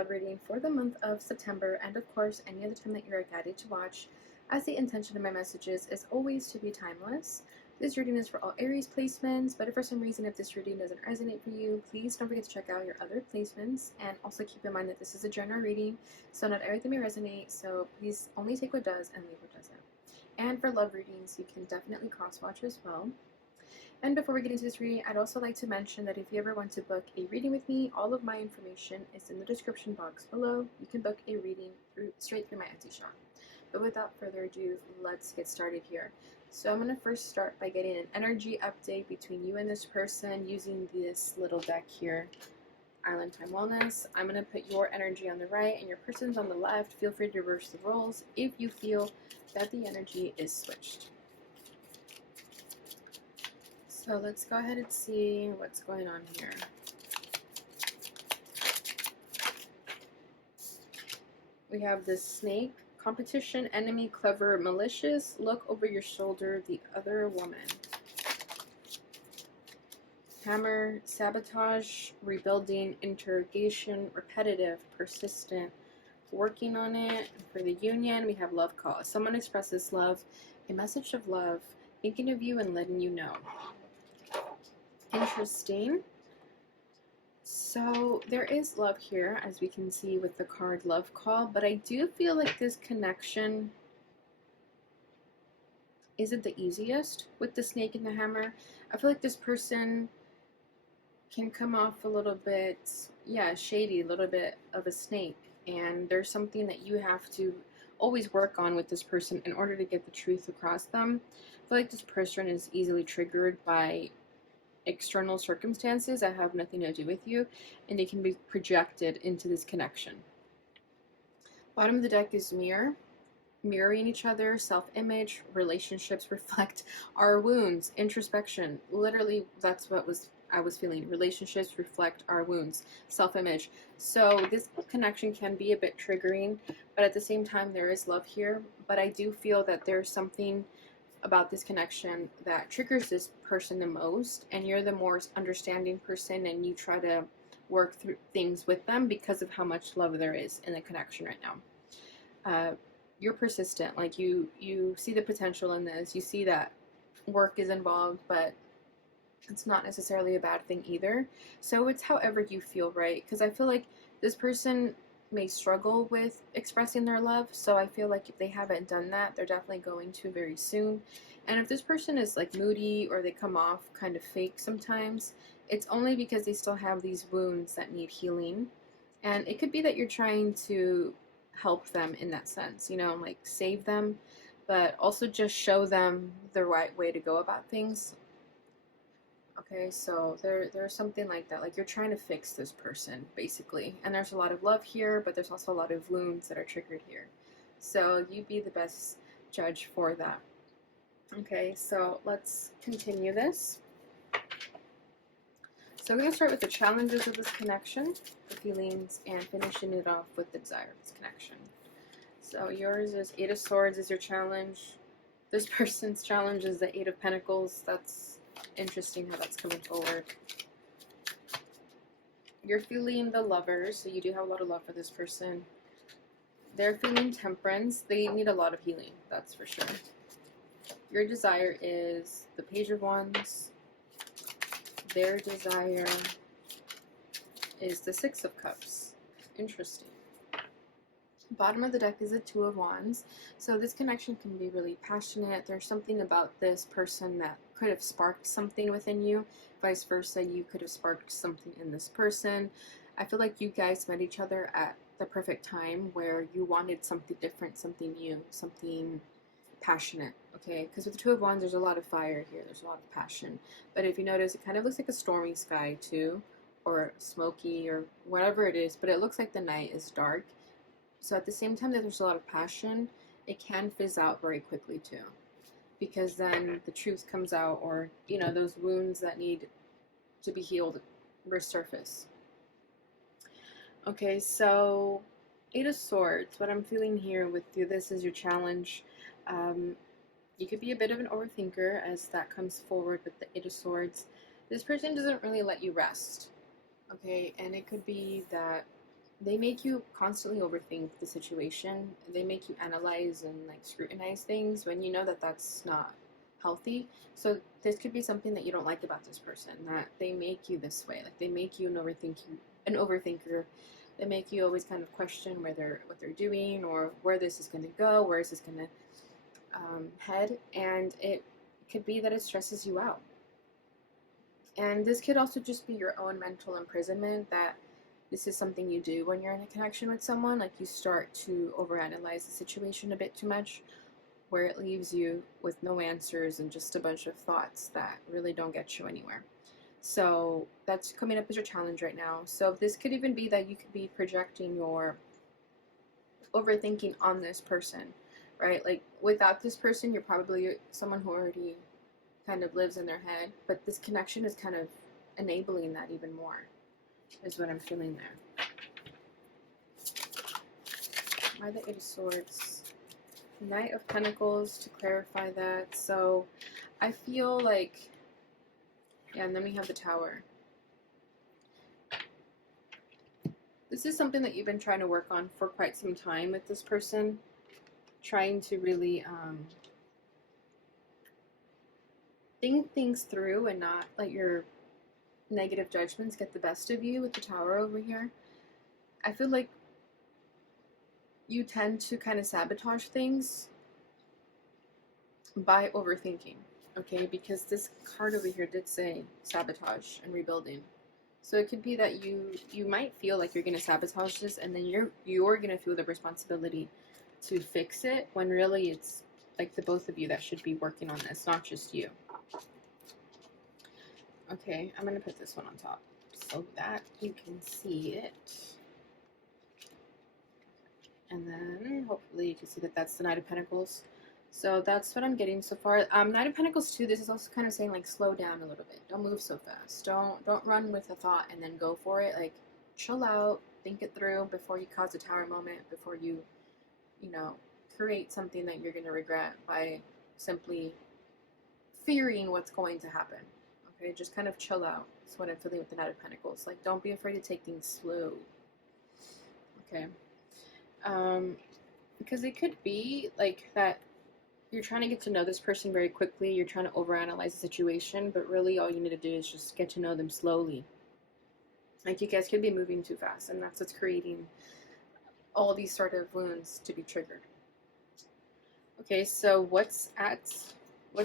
love reading for the month of September, and of course any other time that you're guided to watch, as the intention of my messages is always to be timeless. This reading is for all Aries placements, but if for some reason if this reading doesn't resonate for you, please don't forget to check out your other placements, and also keep in mind that this is a general reading, so not everything may resonate, so please only take what does and leave what doesn't. And for love readings, you can definitely cross-watch as well. And before we get into this reading, I'd also like to mention that if you ever want to book a reading with me, all of my information is in the description box below. You can book a reading straight through my Etsy shop. But without further ado, let's get started here. So I'm going to first start by getting an energy update between you and this person using this little deck here, Island Time Wellness. I'm going to put your energy on the right and your person's on the left. Feel free to reverse the roles if you feel that the energy is switched. So let's go ahead and see what's going on here. We have this snake, competition, enemy, clever, malicious, look over your shoulder, the other woman. Hammer, sabotage, rebuilding, interrogation, repetitive, persistent, working on it. For the union, we have love call. Someone expresses love, a message of love, thinking of you and letting you know. Interesting. So there is love here, as we can see with the card love call, but I do feel like this connection isn't the easiest with the snake and the hammer. I feel like this person can come off a little bit, shady, a little bit of a snake, and there's something that you have to always work on with this person in order to get the truth across them. I feel like this person is easily triggered by external circumstances that have nothing to do with you, and they can be projected into this connection. Bottom of the deck is mirroring each other, self-image, relationships reflect our wounds, introspection. Literally, that's what I was feeling. Relationships reflect our wounds, self-image. So this connection can be a bit triggering, but at the same time, there is love here. But I do feel that there's something about this connection that triggers this person the most, and you're the more understanding person, and you try to work through things with them because of how much love there is in the connection right now. You're persistent, like you see the potential in this, you see that work is involved, but it's not necessarily a bad thing either. So it's however you feel, right? Because I feel like this person may struggle with expressing their love, so I feel like if they haven't done that, they're definitely going to very soon. And if this person is like moody or they come off kind of fake sometimes, it's only because they still have these wounds that need healing. And it could be that you're trying to help them in that sense, you know, like save them, but also just show them the right way to go about things. Okay, so there's something like that, like you're trying to fix this person, basically. And there's a lot of love here, but there's also a lot of wounds that are triggered here. So you be the best judge for that. Okay, so let's continue this. So we're going to start with the challenges of this connection, the feelings, and finishing it off with the desire of this connection. So yours is 8 of Swords is your challenge. This person's challenge is the 8 of Pentacles. That's interesting how that's coming forward. You're feeling the Lovers, so you do have a lot of love for this person. They're feeling Temperance. They need a lot of healing, that's for sure. Your desire is the Page of Wands. Their desire is the 6 of Cups. Interesting. Bottom of the deck is the 2 of Wands. So this connection can be really passionate. There's something about this person that could have sparked something within you. Vice versa, you could have sparked something in this person. I feel like you guys met each other at the perfect time where you wanted something different, something new, something passionate, okay? Because with the 2 of Wands, there's a lot of fire here. There's a lot of passion. But if you notice, it kind of looks like a stormy sky too, or smoky, or whatever it is, but it looks like the night is dark. So at the same time that there's a lot of passion, it can fizz out very quickly too. Because then the truth comes out, or, you know, those wounds that need to be healed resurface. Okay, so 8 of Swords. What I'm feeling here with you, this is your challenge. You could be a bit of an overthinker as that comes forward with the 8 of Swords. This person doesn't really let you rest. Okay, and it could be that they make you constantly overthink the situation. They make you analyze and like scrutinize things when you know that that's not healthy. So this could be something that you don't like about this person, that they make you this way. Like they make you an overthinker. They make you always kind of question whether what they're doing or where this is going to go, where is this going to head, and it could be that it stresses you out. And this could also just be your own mental imprisonment, that this is something you do when you're in a connection with someone. Like you start to overanalyze the situation a bit too much, where it leaves you with no answers and just a bunch of thoughts that really don't get you anywhere. So that's coming up as your challenge right now. So this could even be that you could be projecting your overthinking on this person, right? Like without this person, you're probably someone who already kind of lives in their head, but this connection is kind of enabling that even more, is what I'm feeling there. Why the Eight of Swords? Knight of Pentacles to clarify that. So I feel like, yeah, and then we have the Tower. This is something that you've been trying to work on for quite some time with this person, trying to really think things through and not let your negative judgments get the best of you with the Tower over here. I feel like you tend to kind of sabotage things by overthinking, okay? Because this card over here did say sabotage and rebuilding. So it could be that you might feel like you're going to sabotage this, and then you're going to feel the responsibility to fix it, when really it's like the both of you that should be working on this, not just you. Okay, I'm going to put this one on top so that you can see it. And then hopefully you can see that that's the Knight of Pentacles. So that's what I'm getting so far. Knight of Pentacles too, this is also kind of saying like slow down a little bit. Don't move so fast. Don't run with a thought and then go for it. Like chill out, think it through before you cause a Tower moment, before you know, create something that you're going to regret by simply fearing what's going to happen. Okay, just kind of chill out. That's what I'm feeling with the Knight of Pentacles. Like don't be afraid to take things slow. Okay. Because it could be like that you're trying to get to know this person very quickly, you're trying to overanalyze the situation, but really all you need to do is just get to know them slowly. Like you guys could be moving too fast, and that's what's creating all these sort of wounds to be triggered. Okay, so what's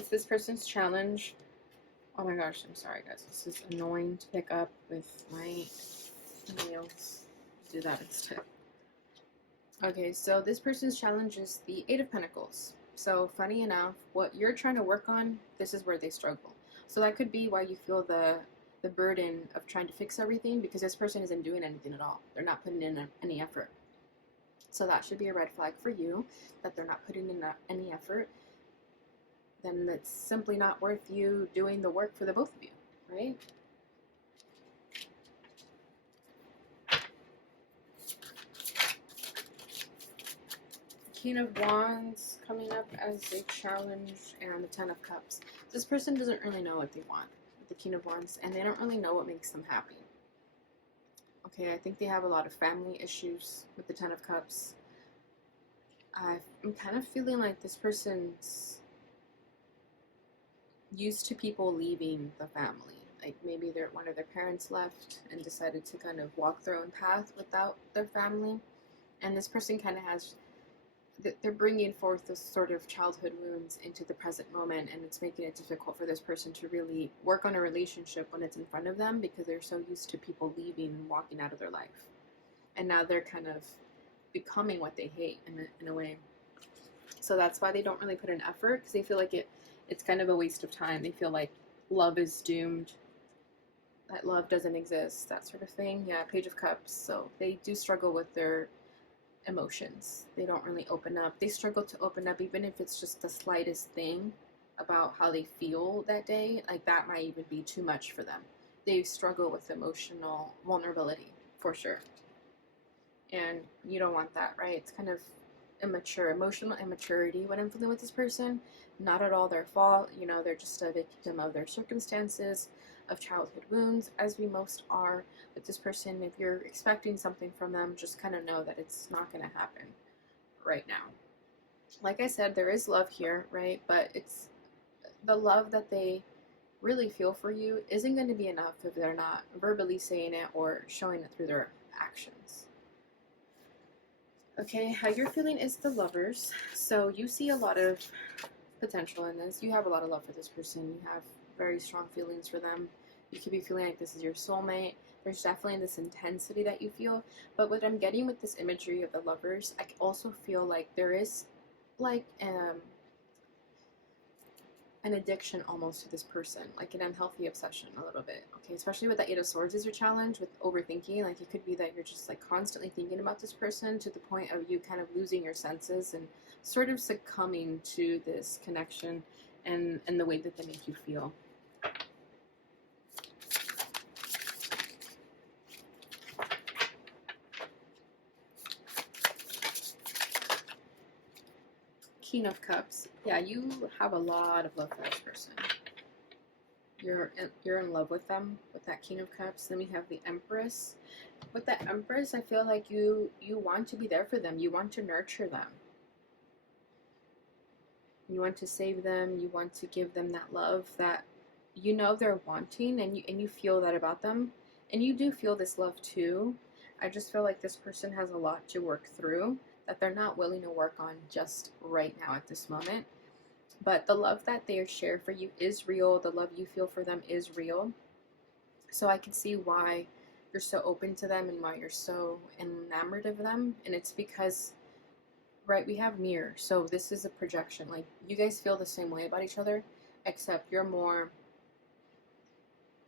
this person's challenge? Oh my gosh, I'm sorry guys, this is annoying to pick up with my nails. Do that instead. Okay, so this person's challenge is the Eight of Pentacles. So funny enough, what you're trying to work on, this is where they struggle. So that could be why you feel the burden of trying to fix everything, because this person isn't doing anything at all. They're not putting in any effort. So that should be a red flag for you, that they're not putting in any effort. Then it's simply not worth you doing the work for the both of you, right? King of Wands coming up as a challenge, and the Ten of Cups. This person doesn't really know what they want with the King of Wands, and they don't really know what makes them happy. Okay, I think they have a lot of family issues with the Ten of Cups. I'm kind of feeling like this person's used to people leaving the family. Like maybe one of their parents left and decided to kind of walk their own path without their family. And this person kind of has, they're bringing forth this sort of childhood wounds into the present moment, and it's making it difficult for this person to really work on a relationship when it's in front of them, because they're so used to people leaving and walking out of their life. And now they're kind of becoming what they hate in a way. So that's why they don't really put in effort, because they feel like it's kind of a waste of time. They feel like love is doomed, that love doesn't exist, that sort of thing. Yeah, Page of Cups. So they do struggle with their emotions. They don't really open up. They struggle to open up, even if it's just the slightest thing about how they feel that day. Like that might even be too much for them. They struggle with emotional vulnerability for sure, and you don't want that, right? It's kind of immature, emotional immaturity when I'm feeling with this person. Not at all their fault, you know, they're just a victim of their circumstances, of childhood wounds, as we most are with this person. If you're expecting something from them, just kind of know that it's not going to happen right now. Like I said, there is love here, right? But it's the love that they really feel for you isn't going to be enough if they're not verbally saying it or showing it through their actions. Okay, how you're feeling is the Lovers. So you see a lot of potential in this. You have a lot of love for this person. You have very strong feelings for them. You could be feeling like this is your soulmate. There's definitely this intensity that you feel. But what I'm getting with this imagery of the Lovers, I also feel like there is like an addiction almost to this person, like an unhealthy obsession a little bit. Okay, especially with the Eight of Swords is your challenge with overthinking. Like it could be that you're just like constantly thinking about this person to the point of you kind of losing your senses and sort of succumbing to this connection and the way that they make you feel. King of Cups. Yeah, you have a lot of love for this person. You're in love with them with that King of Cups. Then we have the Empress. With the Empress, I feel like you want to be there for them. You want to nurture them. You want to save them. You want to give them that love that you know they're wanting, and you feel that about them. And you do feel this love too. I just feel like this person has a lot to work through that they're not willing to work on just right now at this moment. But the love that they share for you is real. The love you feel for them is real. So I can see why you're so open to them and why you're so enamored of them. And it's because, right, we have mirror. So this is a projection. Like, you guys feel the same way about each other, except you're more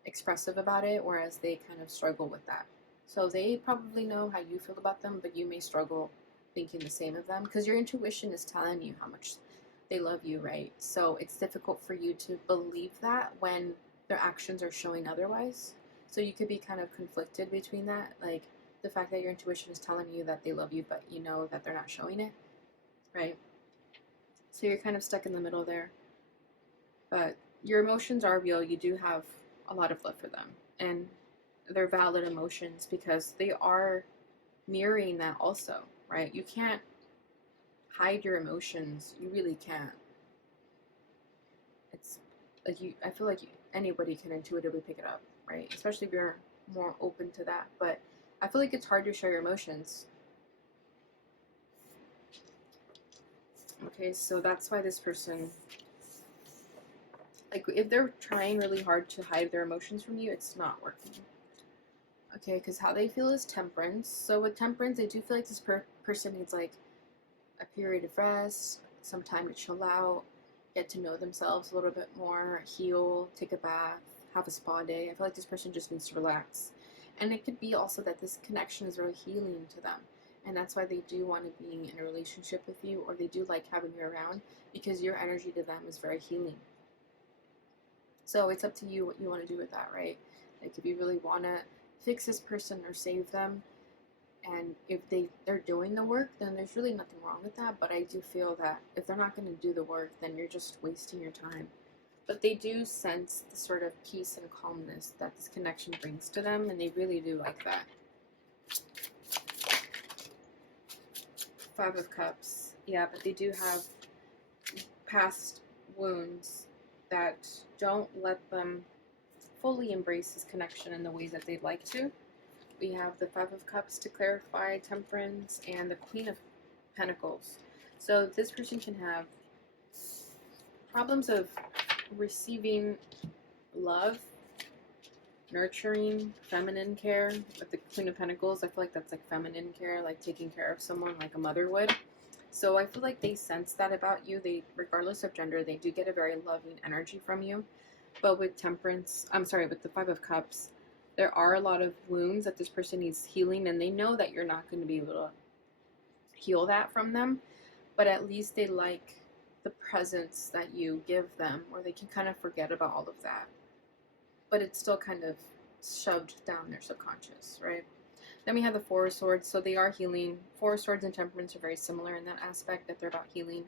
expressive about it, whereas they kind of struggle with that. So they probably know how you feel about them, but you may struggle thinking the same of them because your intuition is telling you how much they love you, right? So it's difficult for you to believe that when their actions are showing otherwise. So you could be kind of conflicted between that, like the fact that your intuition is telling you that they love you, but you know that they're not showing it, right? So you're kind of stuck in the middle there. But your emotions are real. You do have a lot of love for them, and they're valid emotions because they are mirroring that also, right? You can't hide your emotions. You really can't. It's like I feel like anybody can intuitively pick it up, right? Especially if you're more open to that. But I feel like it's hard to share your emotions. Okay, so that's why this person, like, if they're trying really hard to hide their emotions from you, it's not working. Okay, because how they feel is Temperance. So with Temperance, I do feel like this person needs like a period of rest, some time to chill out, get to know themselves a little bit more, heal, take a bath, have a spa day. I feel like this person just needs to relax. And it could be also that this connection is very healing to them. And that's why they do want to be in a relationship with you, or they do like having you around, because your energy to them is very healing. So it's up to you what you want to do with that, right? Like if you really want to fix this person or save them, and if they're doing the work, then there's really nothing wrong with that. But I do feel that if they're not going to do the work, then you're just wasting your time. But they do sense the sort of peace and calmness that this connection brings to them, and they really do like that. Five of Cups. Yeah, but they do have past wounds that don't let them fully embrace this connection in the ways that they'd like to. We have the Five of Cups to clarify, Temperance, and the Queen of Pentacles. So this person can have problems of receiving love, nurturing, feminine care. With the Queen of Pentacles, I feel like that's like feminine care, like taking care of someone like a mother would. So I feel like they sense that about you. They, regardless of gender, they do get a very loving energy from you. But with with the Five of Cups, there are a lot of wounds that this person needs healing, and they know that you're not going to be able to heal that from them, but at least they like the presence that you give them, or they can kind of forget about all of that. But it's still kind of shoved down their subconscious, right? Then we have the Four of Swords, so they are healing. Four of Swords and Temperance are very similar in that aspect, that they're about healing.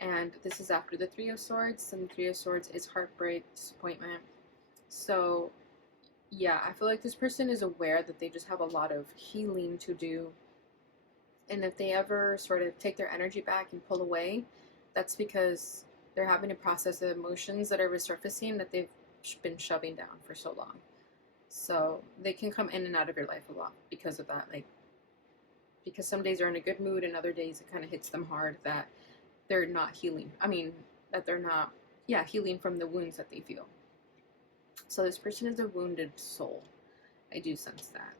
And this is after the Three of Swords, and the Three of Swords is heartbreak, disappointment. So yeah, I feel like this person is aware that they just have a lot of healing to do. And if they ever sort of take their energy back and pull away, that's because they're having to process the emotions that are resurfacing that they've been shoving down for so long. So they can come in and out of your life a lot because of that. Like, because some days they're in a good mood and other days it kind of hits them hard that they're not healing. I mean, that they're not, yeah, healing from the wounds that they feel. So this person is a wounded soul. I do sense that.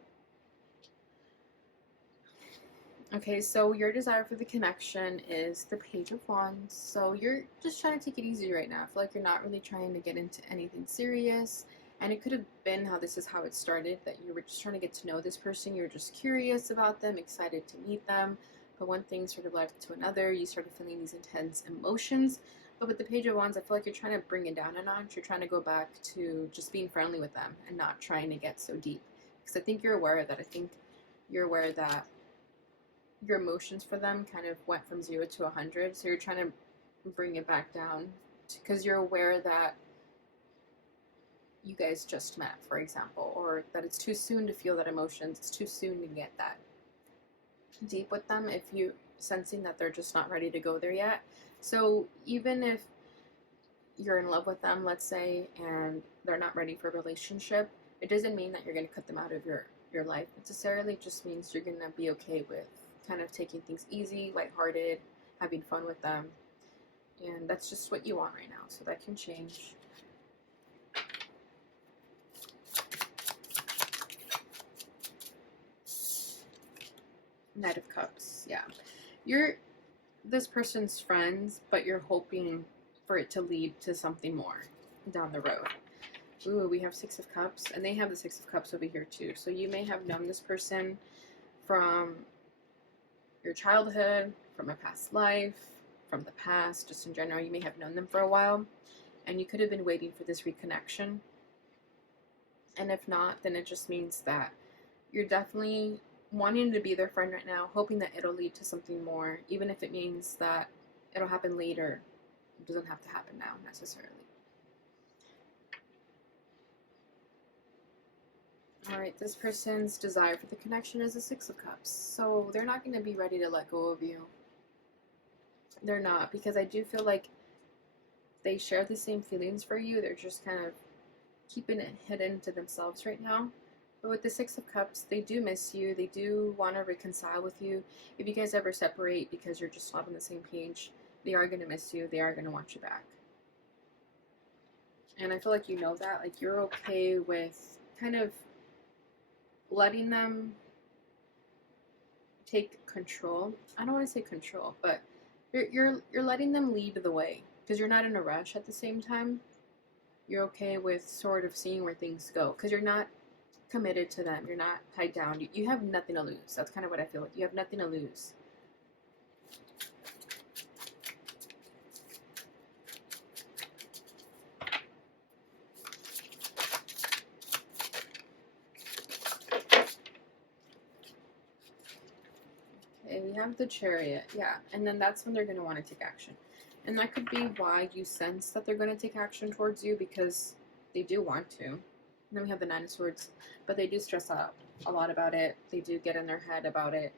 Okay, so your desire for the connection is the Page of Wands. So you're just trying to take it easy right now. I feel like you're not really trying to get into anything serious. And it could have been how this is how it started, that you were just trying to get to know this person. You were just curious about them, excited to meet them. But one thing sort of led to another. You started feeling these intense emotions. But with the Page of Wands, I feel like you're trying to bring it down a notch. You're trying to go back to just being friendly with them and not trying to get so deep. Because I think you're aware of that. I think you're aware that your emotions for them kind of went from 0 to 100, so you're trying to bring it back down because you're aware that you guys just met, for example, or that it's too soon to feel that emotions, it's too soon to get that deep with them if you sensing that they're just not ready to go there yet. So even if you're in love with them, let's say, and they're not ready for a relationship, it doesn't mean that you're going to cut them out of your life necessarily. It just means you're going to be okay with kind of taking things easy, lighthearted, having fun with them. And that's just what you want right now. So that can change. Knight of Cups. Yeah. You're this person's friends, but you're hoping for it to lead to something more down the road. Ooh, we have Six of Cups, and they have the Six of Cups over here too. So you may have known this person from your childhood, from a past life, from the past, just in general. You may have known them for a while, and you could have been waiting for this reconnection. And if not, then it just means that you're definitely wanting to be their friend right now, hoping that it'll lead to something more, even if it means that it'll happen later. It doesn't have to happen now, necessarily. Alright, this person's desire for the connection is the Six of Cups. So they're not going to be ready to let go of you. They're not, because I do feel like they share the same feelings for you. They're just kind of keeping it hidden to themselves right now. But with the Six of Cups, they do miss you. They do want to reconcile with you. If you guys ever separate because you're just not on the same page, they are going to miss you. They are going to want you back. And I feel like you know that. Like, you're okay with kind of letting them take control. I don't want to say control, but you're letting them lead the way because you're not in a rush at the same time. You're okay with sort of seeing where things go because you're not committed to them. You're not tied down. You have nothing to lose. That's kind of what I feel like. You have nothing to lose. Okay, we have the Chariot. Yeah, and then that's when they're going to want to take action. And that could be why you sense that they're going to take action towards you, because they do want to. And then we have the Nine of Swords, but they do stress out a lot about it. They do get in their head about it,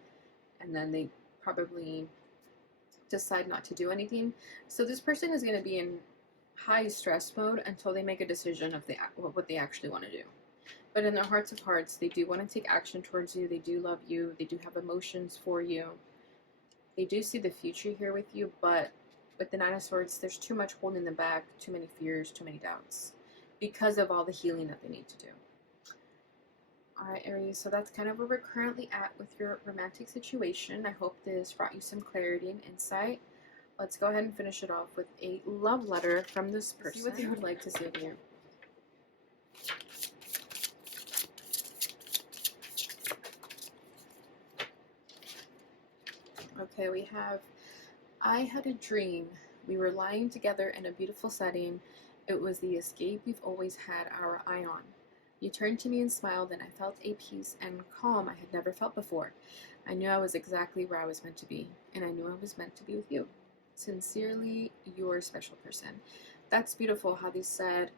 and then they probably decide not to do anything. So this person is going to be in high stress mode until they make a decision of what they actually want to do. But in their hearts of hearts, they do want to take action towards you. They do love you. They do have emotions for you. They do see the future here with you, but with the Nine of Swords, there's too much holding them back, too many fears, too many doubts, because of all the healing that they need to do. Alright, Aries, so that's kind of where we're currently at with your romantic situation. I hope this brought you some clarity and insight. Let's go ahead and finish it off with a love letter from this person. See what they would like to say to you. Okay, we have, I had a dream. We were lying together in a beautiful setting. It was the escape we've always had our eye on. You turned to me and smiled, and I felt a peace and calm I had never felt before. I knew I was exactly where I was meant to be, and I knew I was meant to be with you. Sincerely, your special person. That's beautiful how they said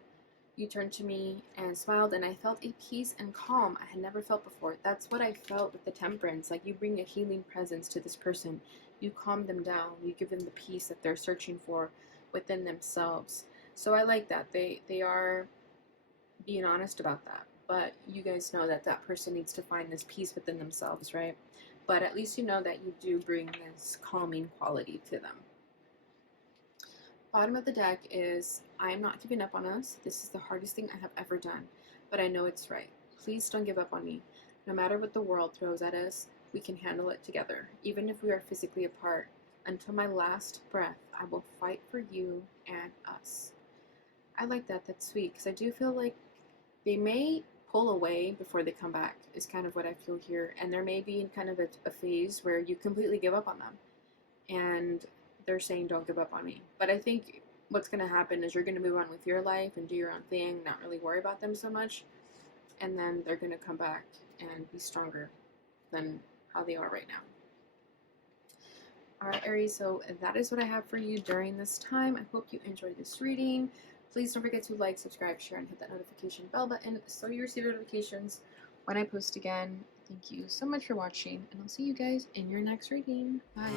You turned to me and smiled, and I felt a peace and calm I had never felt before. That's what I felt with the Temperance. Like, you bring a healing presence to this person. You calm them down. You give them the peace that they're searching for within themselves. So I like that. They are being honest about that. But you guys know that that person needs to find this peace within themselves, right? But at least you know that you do bring this calming quality to them. Bottom of the deck is, I am not giving up on us. This is the hardest thing I have ever done, but I know it's right. Please don't give up on me. No matter what the world throws at us, we can handle it together, even if we are physically apart. Until my last breath, I will fight for you and us. I like that. That's sweet, because I do feel like they may pull away before they come back, is kind of what I feel here. And there may be kind of a phase where you completely give up on them. And they're saying, don't give up on me. But I think what's going to happen is you're going to move on with your life and do your own thing, not really worry about them so much. And then they're going to come back and be stronger than how they are right now. All right, Aries, so that is what I have for you during this time. I hope you enjoyed this reading. Please don't forget to like, subscribe, share, and hit that notification bell button so you receive notifications when I post again. Thank you so much for watching, and I'll see you guys in your next reading. Bye.